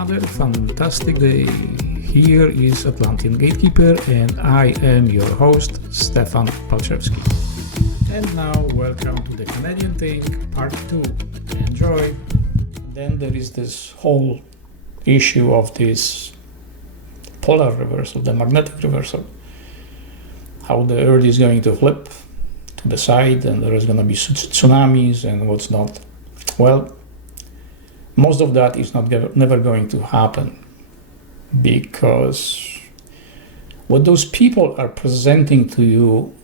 Another fantastic day. Here is Atlantean Gatekeeper and I am your host, Stefan Palczewski. And now welcome to the Canadian Thing Part 2. Enjoy. Then there is this whole issue of this polar reversal, the magnetic reversal. How the Earth is going to flip to the side and there is going to be tsunamis and what's not. Well, most of that is never going to happen because what those people are presenting to you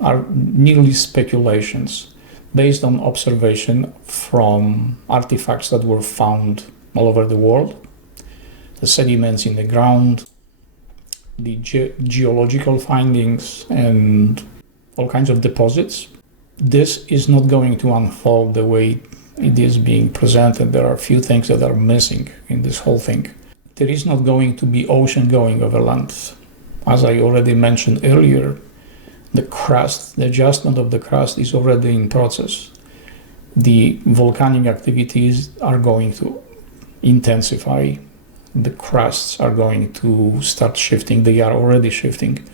are merely speculations based on observation from artifacts that were found all over the world, the sediments in the ground, the geological findings, and all kinds of deposits. This is not going to unfold the way it is being presented. There are a few things that are missing in this whole thing. There is not going to be ocean going over land. As I already mentioned earlier, the crust, the adjustment of the crust is already in process. The volcanic activities are going to intensify. The crusts are going to start shifting. They are already shifting.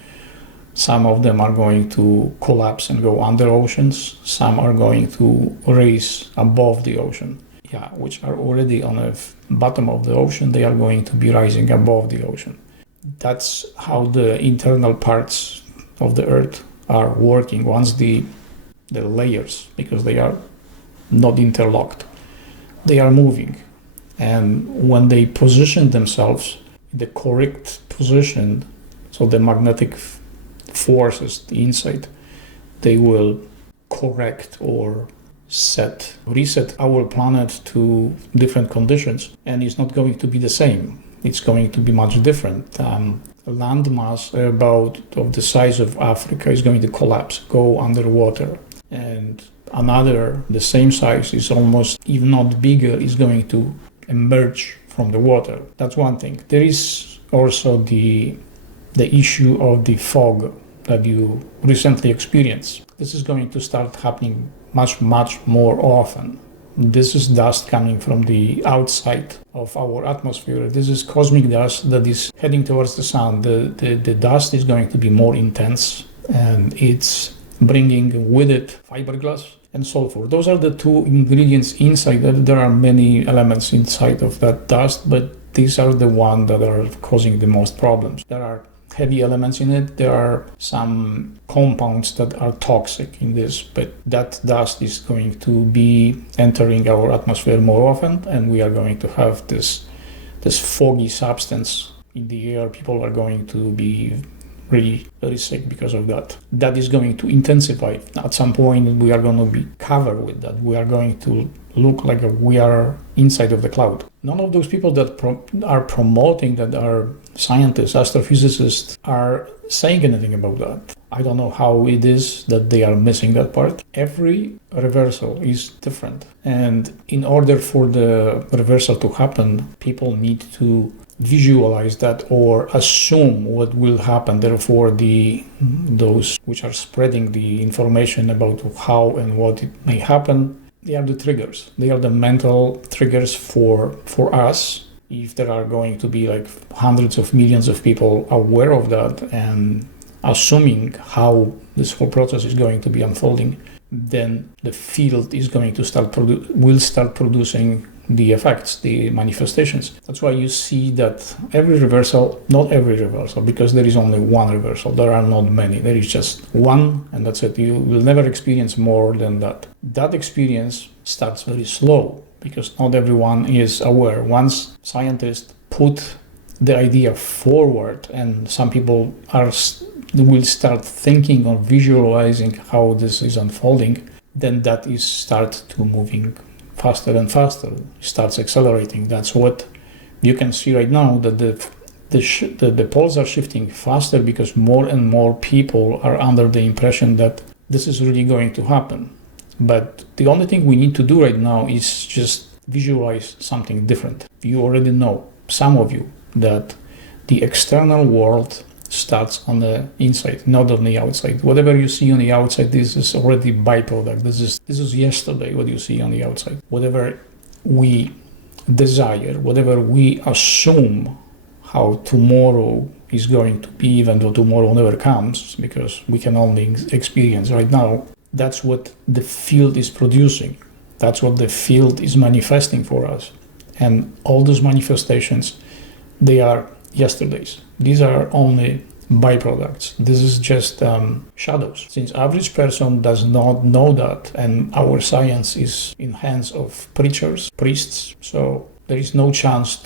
Some of them are going to collapse and go under oceans. Some are going to raise above the ocean. Which are already on the bottom of the ocean. They are going to be rising above the ocean. That's how the internal parts of the Earth are working once the layers, because they are not interlocked, they are moving. And when they position themselves in the correct position, so the magnetic forces inside, they will correct or reset our planet to different conditions, and it's not going to be the same. It's going to be much different. Land mass about of the size of Africa is going to collapse, go underwater, and another the same size is almost, if not bigger, is going to emerge from the water. That's one thing. There is also the issue of the fog that you recently experienced. This is going to start happening much more often. This is dust coming from the outside of our atmosphere. This is cosmic dust that is heading towards the sun. The dust is going to be more intense, and it's bringing with it fiberglass and sulfur. Those are the two ingredients inside. There are many elements inside of that dust, but these are the ones that are causing the most problems. There are heavy elements in it. There are some compounds that are toxic in this, but that dust is going to be entering our atmosphere more often, and we are going to have this foggy substance in the air. People are going to be really very sick because of that. That is going to intensify. At some point we are going to be covered with that. We are going to look like we are inside of the cloud. None of those people that are promoting that are scientists, astrophysicists, are saying anything about that. I don't know how it is that they are missing that part. Every reversal is different. And in order for the reversal to happen, people need to visualize that or assume what will happen. Therefore, those which are spreading the information about how and what it may happen, they are the triggers. They are the mental triggers for us. If there are going to be like hundreds of millions of people aware of that and assuming how this whole process is going to be unfolding, then the field is going to will start producing the effects, the manifestations. That's why you see that not every reversal, because there is only one reversal. There are not many. There is just one, and that's it. You will never experience more than that. That experience starts very slow because not everyone is aware. Once scientists put the idea forward and some people will start thinking or visualizing how this is unfolding, then that is start to moving faster and faster. It starts accelerating. That's what you can see right now, that the poles are shifting faster because more and more people are under the impression that this is really going to happen. But the only thing we need to do right now is just visualize something different. You already know, some of you, that the external world starts on the inside, not on the outside. Whatever you see on the outside, this is already byproduct. This is yesterday what you see on the outside. Whatever we desire, whatever we assume how tomorrow is going to be, even though tomorrow never comes, because we can only experience right now, that's what the field is producing. That's what the field is manifesting for us. And all those manifestations, they are yesterdays. These are only byproducts. This is just shadows. Since average person does not know that, and our science is in hands of preachers, priests, so there is no chance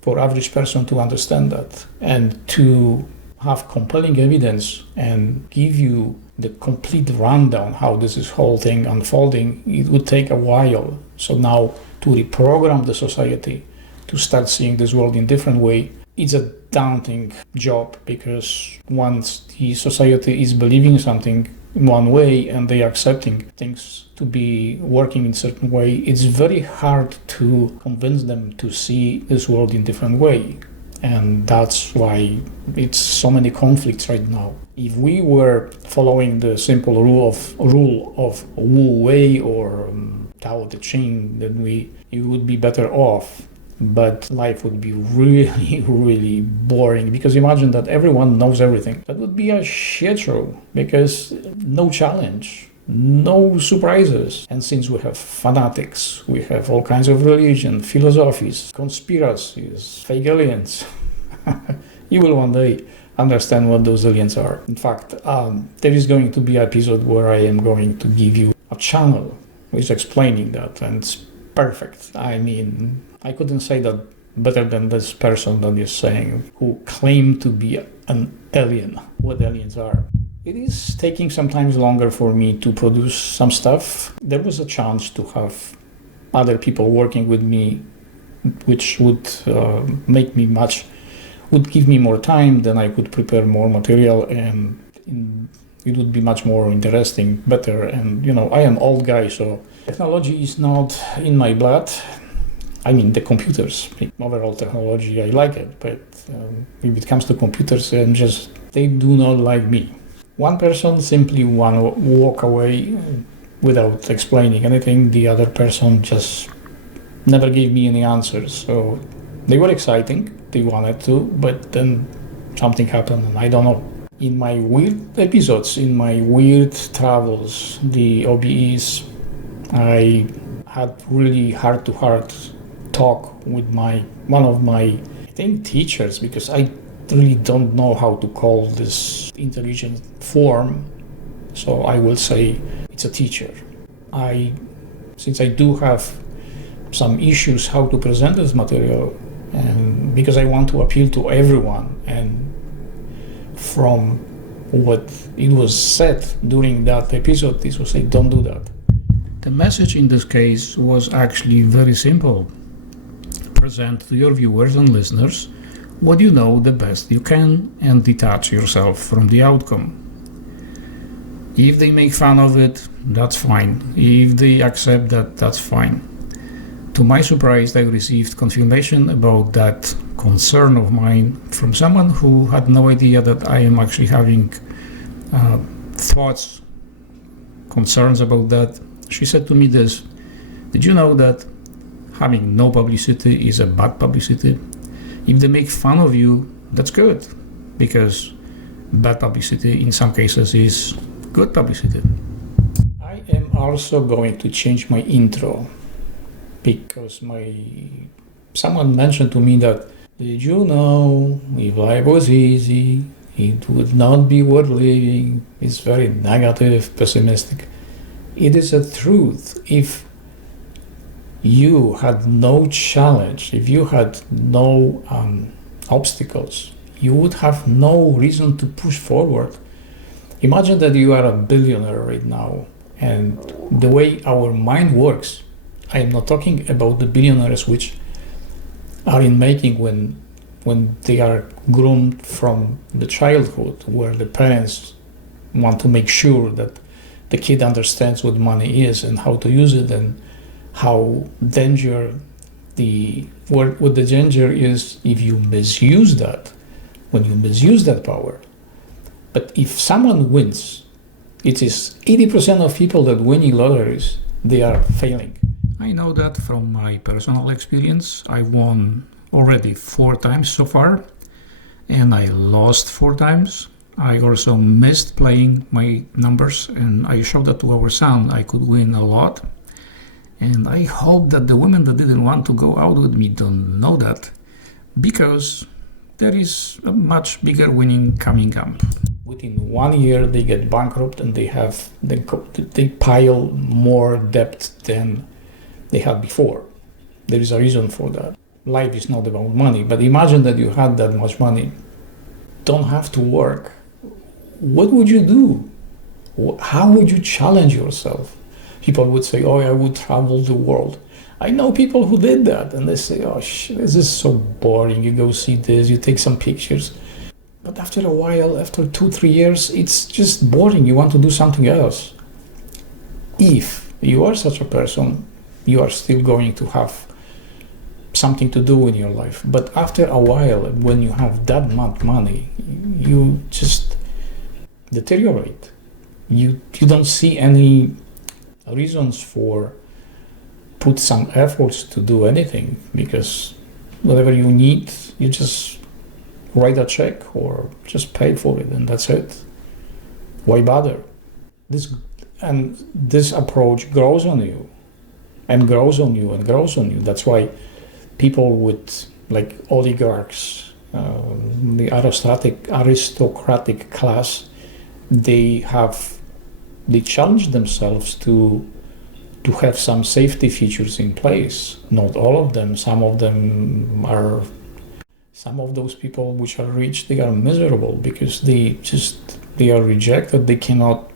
for average person to understand that and to have compelling evidence and give you the complete rundown how this is whole thing unfolding. It would take a while. So now to reprogram the society to start seeing this world in different way, it's a daunting job, because once the society is believing something in one way and they are accepting things to be working in a certain way, it's very hard to convince them to see this world in different way. And that's why it's so many conflicts right now. If we were following the simple rule of Wu Wei or Tao Te Ching, then it would be better off. But life would be really, really boring, because imagine that everyone knows everything. That would be a shit show, because no challenge, no surprises. And since we have fanatics, we have all kinds of religion, philosophies, conspiracies, fake aliens, you will one day understand what those aliens are. In fact, there is going to be an episode where I am going to give you a channel which is explaining that, and it's perfect. I mean, I couldn't say that better than this person that is saying, who claimed to be an alien, what aliens are. It is taking sometimes longer for me to produce some stuff. There was a chance to have other people working with me, which would would give me more time, then I could prepare more material, and it would be much more interesting, better. And I am old guy, so technology is not in my blood. I mean, the computers, overall technology, I like it, but if it comes to computers, they do not like me. One person simply want to walk away without explaining anything. The other person just never gave me any answers. So they were exciting, they wanted to, but then something happened, and I don't know. In my weird episodes, in my weird travels, the OBEs, I had really heart-to-heart talk with one of my, I think, teachers, because I really don't know how to call this intelligent form, so I will say it's a teacher. Since I do have some issues how to present this material, and because I want to appeal to everyone, and from what it was said during that episode, this was say, don't do that. The message in this case was actually very simple. Present to your viewers and listeners what you know the best you can, and detach yourself from the outcome. If they make fun of it, that's fine. If they accept that, that's fine. To my surprise, I received confirmation about that concern of mine from someone who had no idea that I am actually having thoughts, concerns about that. She said to me this: did you know that having no publicity is a bad publicity? If they make fun of you, that's good, because bad publicity in some cases is good publicity. I am also going to change my intro, because someone mentioned to me that, did you know, if life was easy, it would not be worth living. It's very negative, pessimistic. It is a truth. If you had no challenge, if you had no obstacles, you would have no reason to push forward. Imagine that you are a billionaire right now, and the way our mind works, I am not talking about the billionaires which are in making when they are groomed from the childhood, where the parents want to make sure that the kid understands what money is and how to use it, and how what the danger is if you misuse that, when you misuse that power. But if someone wins, it is 80% of people that win in lotteries, they are failing. I know that from my personal experience. I won already 4 times so far, and I lost 4 times. I also missed playing my numbers, and I showed that to our son I could win a lot. And I hope that the women that didn't want to go out with me don't know that, because there is a much bigger winning coming up. Within 1 year they get bankrupt and they pile more debt than they had before. There is a reason for that. Life is not about money, but imagine that you had that much money, don't have to work. What would you do? How would you challenge yourself? People would say, oh, I would travel the world. I know people who did that, and they say, oh, this is so boring. You go see this, you take some pictures. But after a while, after 2-3 years, it's just boring. You want to do something else. If you are such a person, you are still going to have something to do in your life. But after a while, when you have that much money, you just deteriorate. You don't see any reasons for put some efforts to do anything, because whatever you need, you just write a check or just pay for it, and that's it. Why bother? This approach grows on you and grows on you and grows on you. That's why people with like oligarchs, the aristocratic class, they challenge themselves to have some safety features in place. Not all of them. Some of those people which are rich, they are miserable because they are rejected. They cannot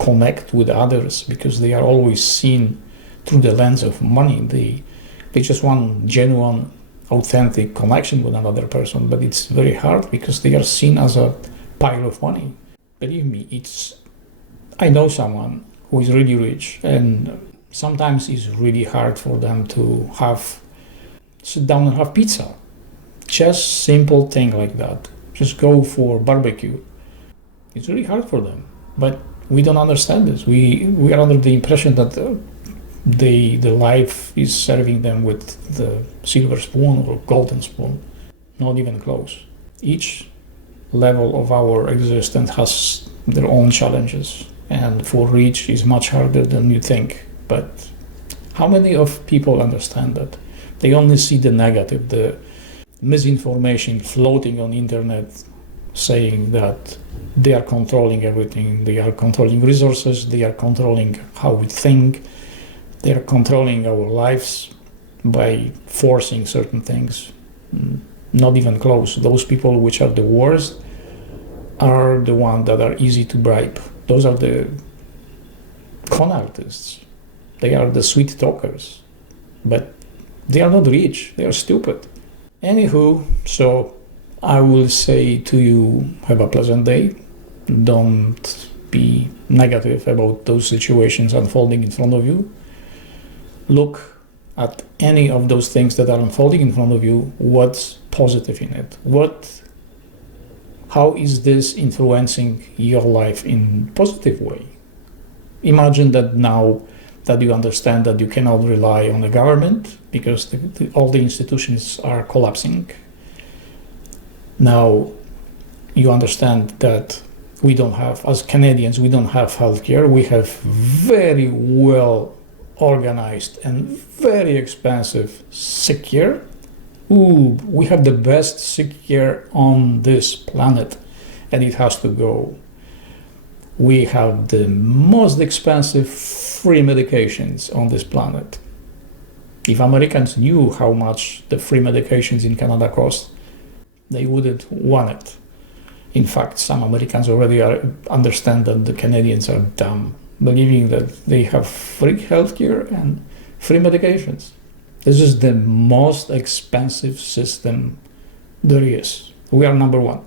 connect with others because they are always seen through the lens of money. They just want genuine, authentic connection with another person, but it's very hard because they are seen as a pile of money. Believe me, I know someone who is really rich, and sometimes it's really hard for them to sit down and have pizza. Just simple thing like that. Just go for barbecue. It's really hard for them, but we don't understand this. We are under the impression that the life is serving them with the silver spoon or golden spoon. Not even close. Each level of our existence has their own challenges, and for rich is much harder than you think. But how many of people understand that? They only see the negative, the misinformation floating on internet saying that they are controlling everything. They are controlling resources, they are controlling how we think, they are controlling our lives by forcing certain things. Not even close. Those people which are the worst are the ones that are easy to bribe. Those are the con artists. They are the sweet talkers, but they are not rich. They are stupid. Anywho, so I will say to you, have a pleasant day. Don't be negative about those situations unfolding in front of you. Look at any of those things that are unfolding in front of you. What's positive in it? How is this influencing your life in a positive way? Imagine that now that you understand that you cannot rely on the government because all the institutions are collapsing. Now you understand that we don't have, as Canadians, we don't have healthcare. We have very well organized and very expensive sick care. We have the best sick care on this planet, and it has to go. We have the most expensive free medications on this planet. If Americans knew how much the free medications in Canada cost, they wouldn't want it. In fact, some Americans already understand that the Canadians are dumb, believing that they have free healthcare and free medications. This is the most expensive system there is. We are number one.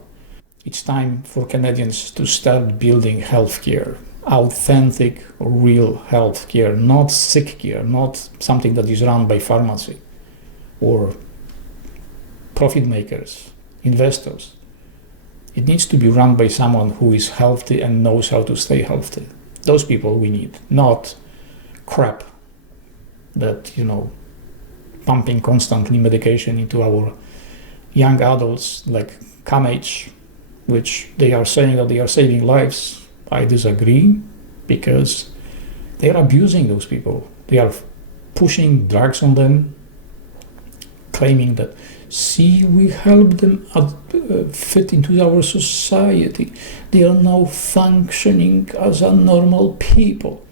It's time for Canadians to start building healthcare, authentic, real healthcare, not sick care, not something that is run by pharmacy or profit makers, investors. It needs to be run by someone who is healthy and knows how to stay healthy. Those people we need, not crap that, pumping constantly medication into our young adults, like CAMH, which they are saying that they are saving lives. I disagree, because they are abusing those people. They are pushing drugs on them, claiming that, see, we help them fit into our society. They are now functioning as a normal people.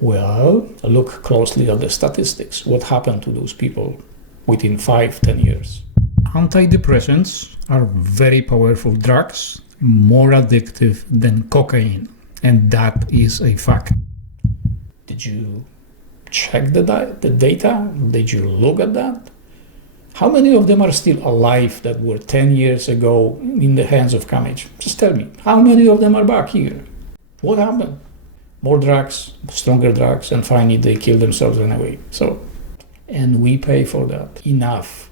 Well, look closely at the statistics. What happened to those people within 5-10 years? Antidepressants are very powerful drugs, more addictive than cocaine, and that is a fact. Did you check the data? Did you look at that? How many of them are still alive that were 10 years ago in the hands of CAMH? Just tell me, how many of them are back here? What happened? More drugs, stronger drugs, and finally they kill themselves anyway. And we pay for that. Enough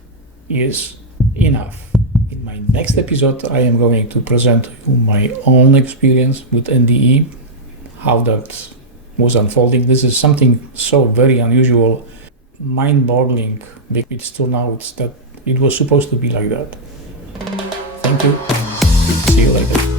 is enough. In my next episode, I am going to present you my own experience with NDE, how that was unfolding. This is something so very unusual, mind-boggling. It's turned out that it was supposed to be like that. Thank you. See you later.